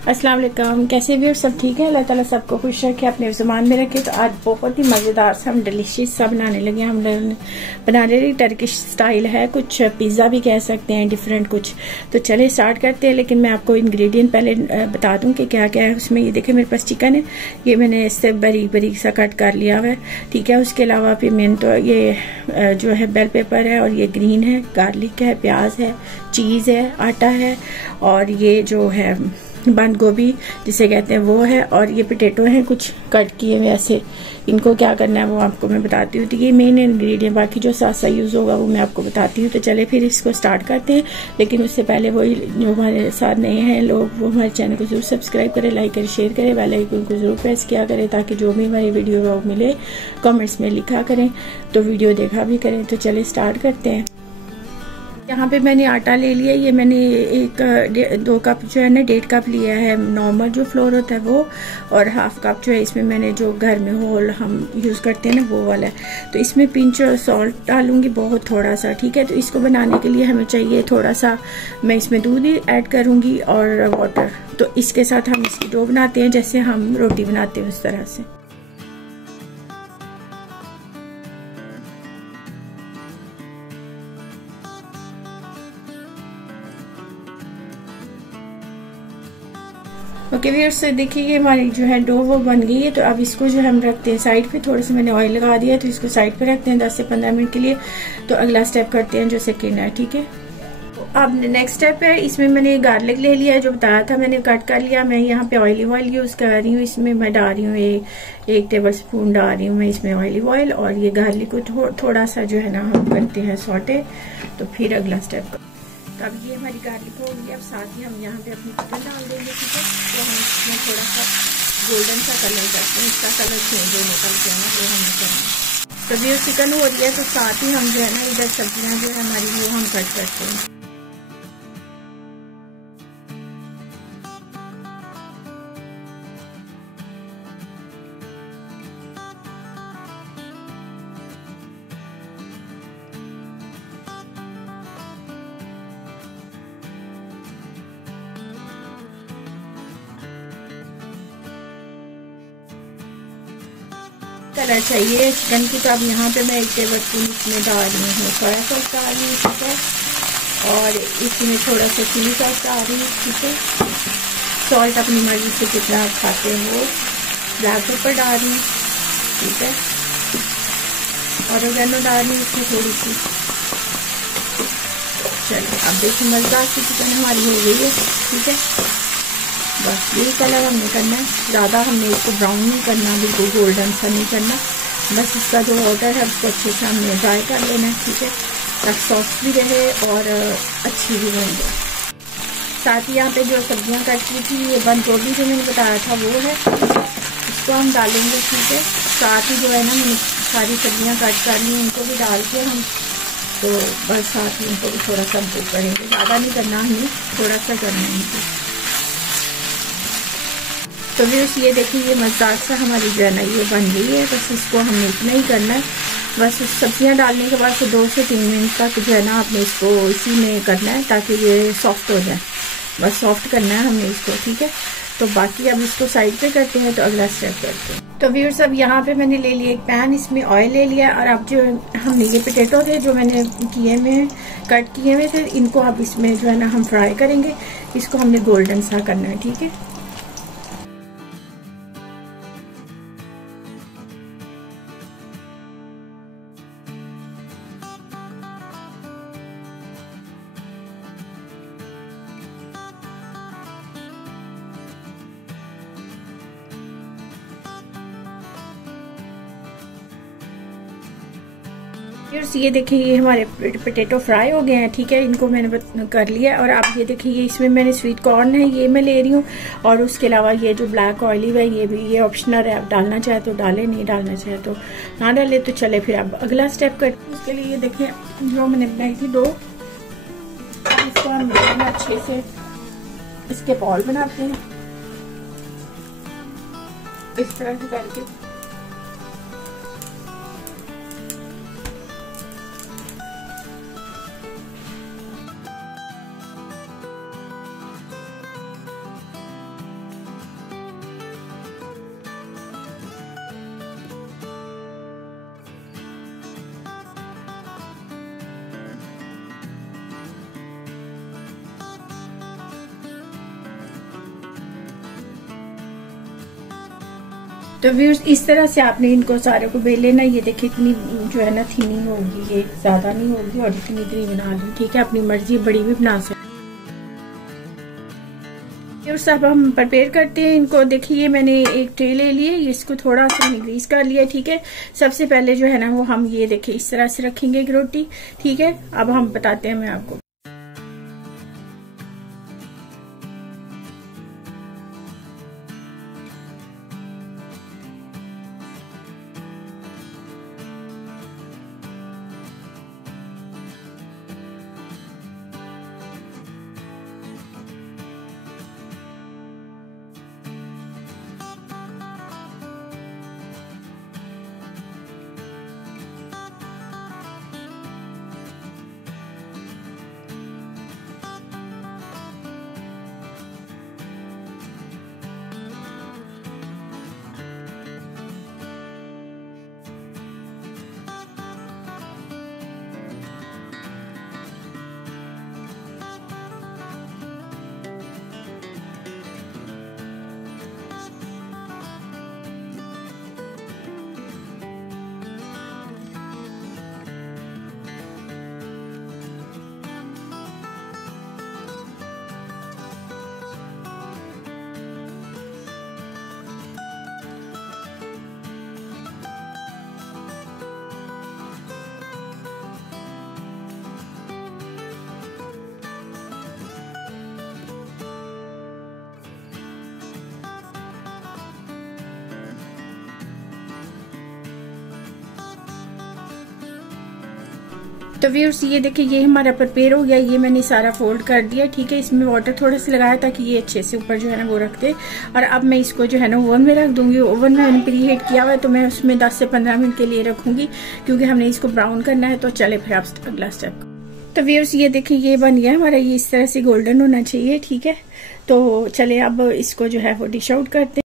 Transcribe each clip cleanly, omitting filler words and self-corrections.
अस्सलाम वालेकुम। कैसे भी और सब ठीक है। अल्लाह ताला सबको खुश रखे, अपने ज़ुबान में रखे। तो आज बहुत ही मज़ेदार सा हम डिलीशियस सा बनाने लगे। हम बना रहे टर्किश स्टाइल है, कुछ पिज़्ज़ा भी कह सकते हैं, डिफरेंट कुछ। तो चले स्टार्ट करते हैं। लेकिन मैं आपको इंग्रेडिएंट पहले बता दूं कि क्या क्या है उसमें। ये देखें मेरे पास चिकन है, ये मैंने इससे बारीक बारीक सा कट कर लिया हुआ है, ठीक है। उसके अलावा पिमेंटो, ये जो है बेल पेपर है, और ये ग्रीन है, गार्लिक है, प्याज है, चीज़ है, आटा है, और ये जो है बंद गोभी जिसे कहते हैं वो है, और ये पोटैटो हैं कुछ कट किए हुए ऐसे। इनको क्या करना है वो आपको मैं बताती हूँ। तो ये मेन इंग्रेडिएंट, बाकी जो साथ यूज़ होगा वो मैं आपको बताती हूँ। तो चले फिर इसको स्टार्ट करते हैं। लेकिन उससे पहले वही जो हमारे साथ नए हैं लोग, वो हमारे चैनल को जरूर सब्सक्राइब करें, लाइक करें, शेयर करें, बेल आइकन को जरूर प्रेस किया करें, ताकि जो भी हमारी वीडियो है वो मिले। कमेंट्स में लिखा करें, तो वीडियो देखा भी करें। तो चले स्टार्ट करते हैं। यहाँ पे मैंने आटा ले लिया, ये मैंने 2 कप जो है ना 1.5 कप लिया है नॉर्मल जो फ्लोर होता है वो, और हाफ कप जो है इसमें मैंने जो घर में होल हम यूज़ करते हैं ना वो वाला है। तो इसमें पिंच सॉल्ट डालूंगी, बहुत थोड़ा सा, ठीक है। तो इसको बनाने के लिए हमें चाहिए थोड़ा सा, मैं इसमें दूध ही ऐड करूँगी और वाटर। तो इसके साथ हम इसकी डो बनाते हैं जैसे हम रोटी बनाते हैं उस तरह से। ओके व्यूअर्स, देखिए ये हमारी जो है डो वो बन गई है। तो अब इसको जो हम रखते हैं साइड पे। थोड़ा सा मैंने ऑयल लगा दिया, तो इसको साइड पे रखते हैं 10 से 15 मिनट के लिए। तो अगला स्टेप करते हैं जो सेकेंड है, ठीक है। अब नेक्स्ट स्टेप है, इसमें मैंने गार्लिक ले लिया है, जो बताया था मैंने कट कर लिया। मैं यहाँ पे ऑलिव ऑयल यूज कर रही हूँ, इसमें मैं डाल रही हूँ 1 टेबल स्पून डाल रही हूँ मैं इसमें ऑलिव ऑयल। और ये गार्लिक को थोड़ा सा जो है ना हम करते हैं सॉटे। तो फिर अगला स्टेप, तो अब ये हमारी गार्लिक हो गई। अब साथ ही हम यहाँ पे अपनी चिकन डाल देंगे, ठीक है। तो हम इसमें थोड़ा सा गोल्डन सा कलर करते हैं, इसका कलर चेंज होने का जो है ना वो हम करेंगे। तो ये चिकन हो रही है, तो साथ ही हम जो है ना इधर सब्जियां जो है हमारी वो हम कट करते हैं। कलर चाहिए चिकन की, तो अब यहाँ पे मैं 1 टेबल स्पून इसमें डाल रही हूँ सोया सॉस डाल रही हूँ, ठीक है। और इसमें थोड़ा सा चिली सॉस डाल रही हूँ, ठीक है। सॉल्ट अपनी मर्जी से कितना आप खाते हैं वो। ब्लैक पेपर डाल रही हूँ, ठीक है। और ऑरिगेनो डाल रही हूँ इसमें थोड़ी सी। चलिए अब देखिए मज़ेदार सी चिकन हमारी हो गई है, ठीक है। बस यही कलर हमने करना है, ज़्यादा हमने इसको ब्राउन नहीं करना, बिल्कुल गोल्डन सा नहीं करना। बस इसका जो वाटर है उसको अच्छे से हमने ड्राई कर लेना है, ठीक है, ताकि सॉफ्ट भी रहे और अच्छी भी बन जाए। साथ ही यहाँ पे जो सब्जियाँ कट की थी, ये बंद गोभी जो मैंने बताया था वो है, इसको हम डालेंगे, ठीक है। साथ ही जो है ना मैंने सारी सब्जियाँ कट कर ली, उनको भी डाल के हम तो बस साथ ही उनको भी थोड़ा सा कुक करेंगे। ज़्यादा नहीं करना हमें, थोड़ा सा करना है। तो व्यूअर्स ये देखिए ये मज़ेदार सा हमारी जो है ना ये बन गई है। बस इसको हमने इतना ही करना है। बस सब्जियां डालने के बाद 2 से 3 मिनट तक जो है ना आपने इसको इसी में करना है, ताकि ये सॉफ्ट हो जाए। बस सॉफ्ट करना है हमने इसको, ठीक है। तो बाकी अब इसको साइड पे करते हैं, तो अगला स्टेप करते हैं। तो व्यूअर्स अब यहाँ पे मैंने ले लिया एक पैन, इसमें ऑयल ले लिया। और अब जो हमने ये पोटैटो थे जो मैंने किए में कट किए हुए थे, इनको अब इसमें जो है ना हम फ्राई करेंगे। इसको हमने गोल्डन सा करना है, ठीक है। ये देखिए ये हमारे पोटैटो फ्राई हो गए हैं, ठीक है। इनको मैंने कर लिया। और अब ये देखिए ये इसमें मैंने स्वीट कॉर्न है, ये मैं ले रही हूँ। और उसके अलावा ये जो ब्लैक ऑलिव है ये भी, ये ऑप्शनल है, आप डालना चाहे तो डालें, नहीं डालना चाहे तो ना डाले। तो चले फिर अब अगला स्टेप करते हैं। उसके लिए ये देखिए जो मैंने बनाई थी डो, इसको हम अच्छे से इसके बॉल बनाते हैं इस तरह से करके। तो व्यूअर्स इस तरह से आपने इनको सारे को बेल लेना। ये देखिए इतनी जो है ना थिनी होगी, ये ज्यादा नहीं होगी और इतनी इतनी बना ली, ठीक है। अपनी मर्जी बड़ी भी बना सकते। और सब हम प्रिपेयर करते हैं इनको। देखिए मैंने एक ट्रे ले लिए, इसको थोड़ा सा ग्रीस कर लिया, ठीक है। सबसे पहले जो है ना वो हम ये देखिए इस तरह से रखेंगे एक रोटी, ठीक है। अब हम बताते हैं मैं आपको। तो व्यूअर्स ये देखिए ये हमारा प्रिपेयर हो गया। ये मैंने सारा फोल्ड कर दिया, ठीक है। इसमें वाटर थोड़ा सा लगाया ताकि ये अच्छे से ऊपर जो है ना वो रख दे। और अब मैं इसको जो है ना ओवन में रख दूंगी। ओवन में मैंने प्री हीट किया हुआ है तो मैं उसमें 10 से 15 मिनट के लिए रखूंगी, क्योंकि हमने इसको ब्राउन करना है। तो चले फिर आप अगला स्टेप। तो व्यूअर्स ये देखिए ये बन गया हमारा, ये इस तरह से गोल्डन होना चाहिए, ठीक है। तो चले अब इसको जो है वो डिश आउट करते हैं।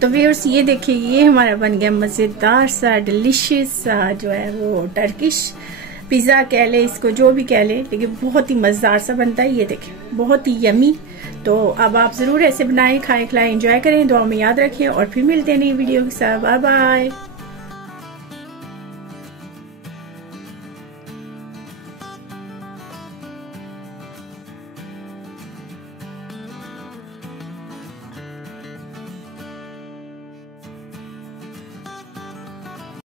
तो व्यूअर्स ये देखिए ये हमारा बन गया मजेदार सा डिलिशियस सा जो है वो टर्किश पिज्जा कह ले, इसको जो भी कह ले, लेकिन बहुत ही मजेदार सा बनता है। ये देखिए बहुत ही यमी। तो अब आप जरूर ऐसे बनाएं, खाएं, खिलाएं, एंजॉय करें। दुआ में याद रखें और फिर मिलते हैं नई वीडियो के साथ। Bye bye.